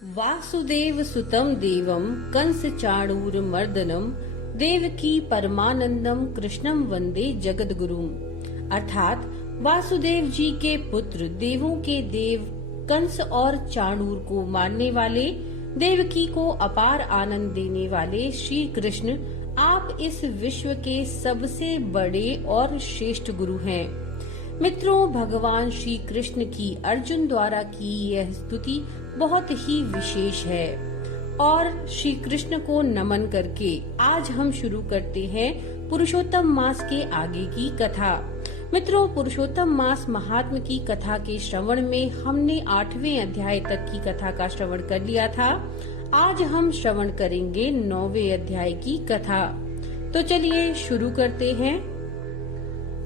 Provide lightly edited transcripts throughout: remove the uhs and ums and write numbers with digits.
वासुदेव सुतं देवं कंस चाणूर मर्दनम देवकी परमानंदम कृष्णम वंदे जगद्गुरुम। अर्थात वासुदेव जी के पुत्र देवों के देव कंस और चाणूर को मारने वाले, देवकी को अपार आनंद देने वाले श्री कृष्ण आप इस विश्व के सबसे बड़े और श्रेष्ठ गुरु हैं। मित्रों, भगवान श्री कृष्ण की अर्जुन द्वारा की यह स्तुति बहुत ही विशेष है और श्री कृष्ण को नमन करके आज हम शुरू करते हैं पुरुषोत्तम मास के आगे की कथा। मित्रों, पुरुषोत्तम मास महात्म की कथा के श्रवण में हमने 8वें अध्याय तक की कथा का श्रवण कर लिया था। आज हम श्रवण करेंगे 9वें अध्याय की कथा। तो चलिए शुरू करते हैं।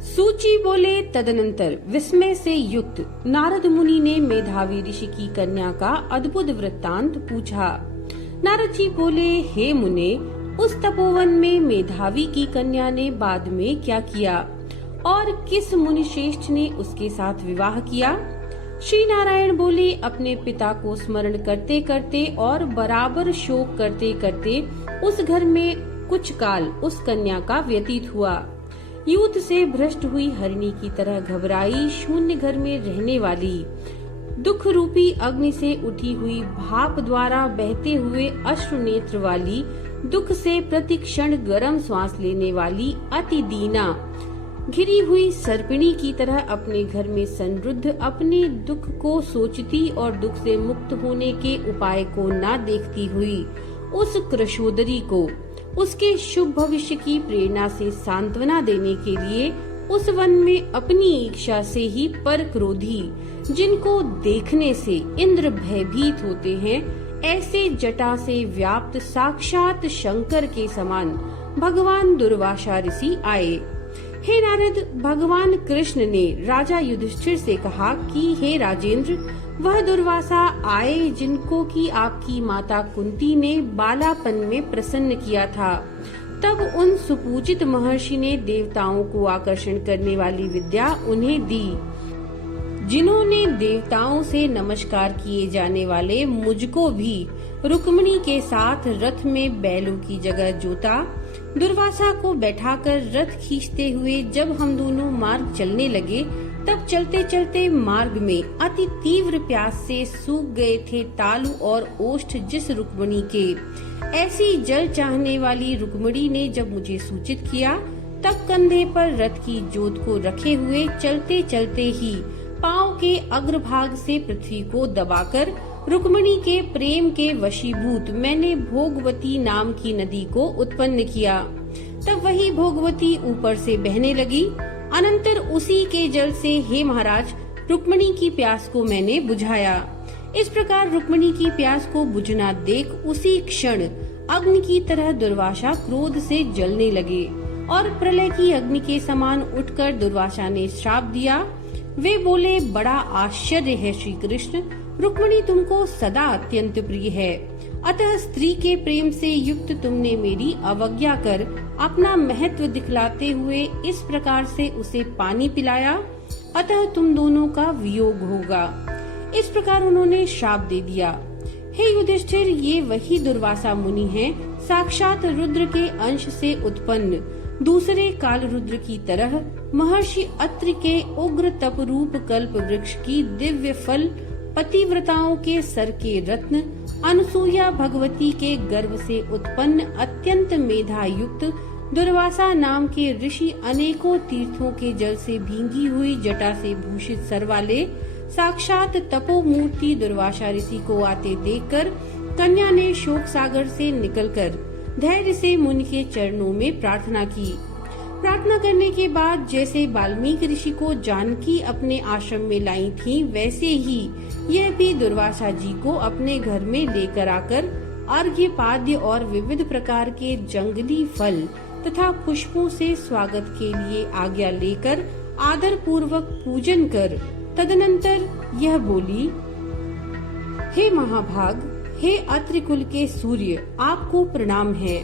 सूची बोले, तदनंतर विस्मय से युक्त नारद मुनि ने मेधावी ऋषि की कन्या का अद्भुत वृत्तांत पूछा। नारद जी बोले, हे मुने, उस तपोवन में मेधावी की कन्या ने बाद में क्या किया और किस मुनि श्रेष्ठ ने उसके साथ विवाह किया? श्री नारायण बोले, अपने पिता को स्मरण करते करते और बराबर शोक करते करते उस घर में कुछ काल उस कन्या का व्यतीत हुआ। युद्ध से भ्रष्ट हुई हरिणी की तरह घबराई शून्य घर में रहने वाली, दुख रूपी अग्नि से उठी हुई भाप द्वारा बहते हुए अश्रु नेत्र वाली, दुख से प्रति क्षण गर्म श्वास लेने वाली अति दीना, घिरी हुई सर्पिणी की तरह अपने घर में संरुद्ध, अपने दुख को सोचती और दुख से मुक्त होने के उपाय को न देखती हुई उस कृशोदरी को उसके शुभ भविष्य की प्रेरणा से सांत्वना देने के लिए उस वन में अपनी इच्छा से ही पर क्रोधी, जिनको देखने से इंद्र भयभीत होते हैं, ऐसे जटा से व्याप्त साक्षात शंकर के समान भगवान दुर्वासा ऋषि आए। हे नारद, भगवान कृष्ण ने राजा युधिष्ठिर से कहा कि हे राजेंद्र, वह दुर्वासा आए जिनको कि आपकी माता कुंती ने बालापन में प्रसन्न किया था। तब उन सुपूजित महर्षि ने देवताओं को आकर्षण करने वाली विद्या उन्हें दी, जिन्होंने देवताओं से नमस्कार किए जाने वाले मुझको भी रुक्मिणी के साथ रथ में बैलों की जगह जोता। दुर्वासा को बैठाकर रथ खींचते हुए जब हम दोनों मार्ग चलने लगे, तब चलते चलते मार्ग में अति तीव्र प्यास से सूख गए थे तालु और ओष्ठ जिस रुक्मिणी के। ऐसी जल चाहने वाली रुक्मिणी ने जब मुझे सूचित किया, तब कंधे पर रथ की जोत को रखे हुए चलते चलते ही पांव के अग्रभाग से पृथ्वी को दबाकर रुक्मिणी के प्रेम के वशीभूत मैंने भोगवती नाम की नदी को उत्पन्न किया। तब वही भोगवती ऊपर से बहने लगी। अनंतर उसी के जल से, हे महाराज, रुक्मिणी की प्यास को मैंने बुझाया। इस प्रकार रुक्मिणी की प्यास को बुझना देख उसी क्षण अग्नि की तरह दुर्वासा क्रोध से जलने लगे और प्रलय की अग्नि के समान उठकर दुर्वासा ने श्राप दिया। वे बोले, बड़ा आश्चर्य है श्री कृष्ण, रुक्मिणी तुमको सदा अत्यंत प्रिय है, अतः स्त्री के प्रेम से युक्त तुमने मेरी अवज्ञा कर अपना महत्व दिखलाते हुए इस प्रकार से उसे पानी पिलाया, अतः तुम दोनों का वियोग होगा। इस प्रकार उन्होंने श्राप दे दिया। हे युधिष्ठिर, ये वही दुर्वासा मुनि हैं, साक्षात रुद्र के अंश से उत्पन्न, दूसरे काल रुद्र की तरह महर्षि अत्रि के उग्र तप रूप कल्प वृक्ष की दिव्य फल, पतिव्रताओं के सर के रत्न, अनुसूया भगवती के गर्भ से उत्पन्न अत्यंत मेधा युक्त दुर्वासा नाम के ऋषि, अनेकों तीर्थों के जल से भींगी हुई जटा से भूषित सर वाले साक्षात तपो मूर्ति दुर्वासा ऋषि को आते देखकर कन्या ने शोक सागर से निकलकर धैर्य से मुनि के चरणों में प्रार्थना की। प्रार्थना करने के बाद जैसे वाल्मीकि ऋषि को जानकी अपने आश्रम में लाई थी, वैसे ही यह भी दुर्वासा जी को अपने घर में लेकर आकर अर्घ्य पाद्य और विविध प्रकार के जंगली फल तथा पुष्पों से स्वागत के लिए आज्ञा लेकर आदर पूर्वक पूजन कर तदनंतर यह बोली, हे महाभाग, हे अत्रि कुल के सूर्य, आपको प्रणाम है।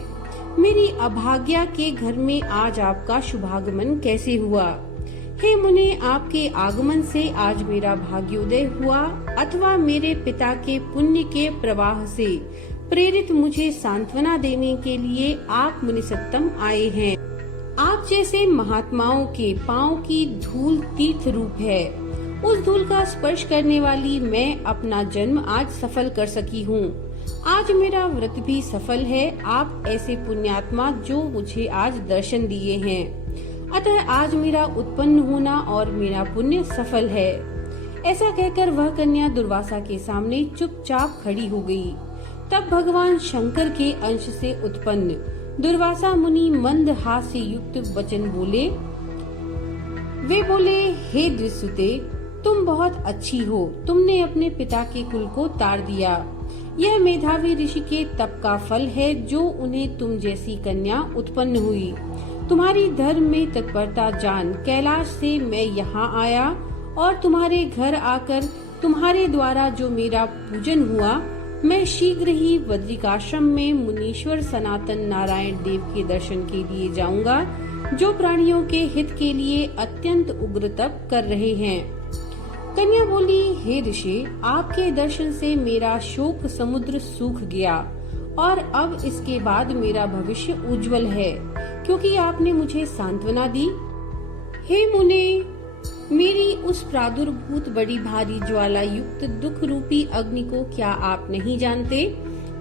मेरी अभाग्या के घर में आज आपका शुभागमन कैसे हुआ? हे मुने, आपके आगमन से आज मेरा भाग्योदय हुआ, अथवा मेरे पिता के पुण्य के प्रवाह से प्रेरित मुझे सांत्वना देने के लिए आप मुनिसत्तम आए हैं। आप जैसे महात्माओं के पांव की धूल तीर्थ रूप है। उस धूल का स्पर्श करने वाली मैं अपना जन्म आज सफल कर सकी हूँ। आज मेरा व्रत भी सफल है। आप ऐसे पुण्यात्मा जो मुझे आज दर्शन दिए हैं, अतः आज मेरा उत्पन्न होना और मेरा पुण्य सफल है। ऐसा कहकर वह कन्या दुर्वासा के सामने चुपचाप खड़ी हो गई। तब भगवान शंकर के अंश से उत्पन्न दुर्वासा मुनि मंद हास्य युक्त वचन बोले। वे बोले, हे द्विसुते, तुम बहुत अच्छी हो। तुमने अपने पिता के कुल को तार दिया। यह मेधावी ऋषि के तप का फल है जो उन्हें तुम जैसी कन्या उत्पन्न हुई। तुम्हारी धर्म में तत्परता जान कैलाश से मैं यहाँ आया और तुम्हारे घर आकर तुम्हारे द्वारा जो मेरा पूजन हुआ, मैं शीघ्र ही बद्रिकाश्रम में मुनीश्वर सनातन नारायण देव के दर्शन के लिए जाऊंगा, जो प्राणियों के हित के लिए अत्यंत उग्र तप कर रहे हैं। कन्या बोली, हे ऋषि, आपके दर्शन से मेरा शोक समुद्र सूख गया और अब इसके बाद मेरा भविष्य उज्जवल है, क्योंकि आपने मुझे सांत्वना दी। हे मुने, मेरी उस प्रादुर्भूत बड़ी भारी ज्वाला युक्त दुख रूपी अग्नि को क्या आप नहीं जानते?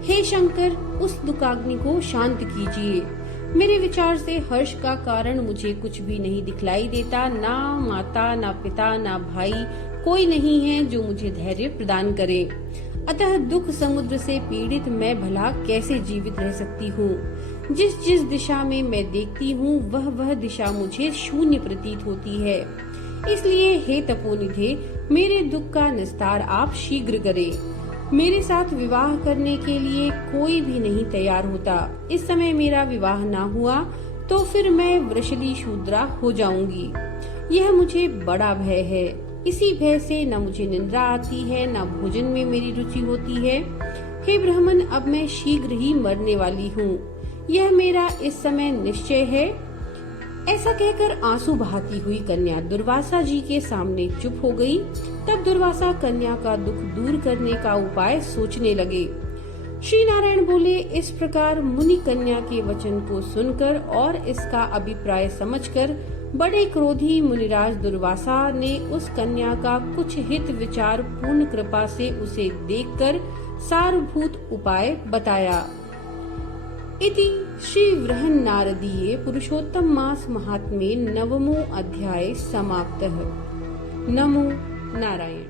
हे शंकर, उस दुखाग्नि को शांत कीजिए। मेरे विचार से हर्ष का कारण मुझे कुछ भी नहीं दिखलाई देता। ना माता, ना पिता, ना भाई, कोई नहीं है जो मुझे धैर्य प्रदान करे। अतः दुख समुद्र से पीड़ित मैं भला कैसे जीवित रह सकती हूँ? जिस जिस दिशा में मैं देखती हूँ वह दिशा मुझे शून्य प्रतीत होती है। इसलिए हे तपोनिधे, मेरे दुख का निस्तार आप शीघ्र करें। मेरे साथ विवाह करने के लिए कोई भी नहीं तैयार होता। इस समय मेरा विवाह ना हुआ तो फिर मैं वृषली शूद्रा हो जाऊंगी। यह मुझे बड़ा भय है। इसी भय से न मुझे निंद्रा आती है, न भोजन में मेरी रुचि होती है। हे ब्राह्मण, अब मैं शीघ्र ही मरने वाली हूँ। यह मेरा इस समय निश्चय है। ऐसा कहकर आंसू बहाती हुई कन्या दुर्वासा जी के सामने चुप हो गई। तब दुर्वासा कन्या का दुख दूर करने का उपाय सोचने लगे। श्री नारायण बोले, इस प्रकार मुनि कन्या के वचन को सुनकर और इसका अभिप्राय समझकर बड़े क्रोधी मुनिराज दुर्वासा ने उस कन्या का कुछ हित विचार पूर्ण कृपा से उसे देखकर सारभूत उपाय बताया। इति श्री वृहन् नारदीये पुरुषोत्तम मास महात्म्ये नवमो अध्याय समाप्तः। नमो नारायण।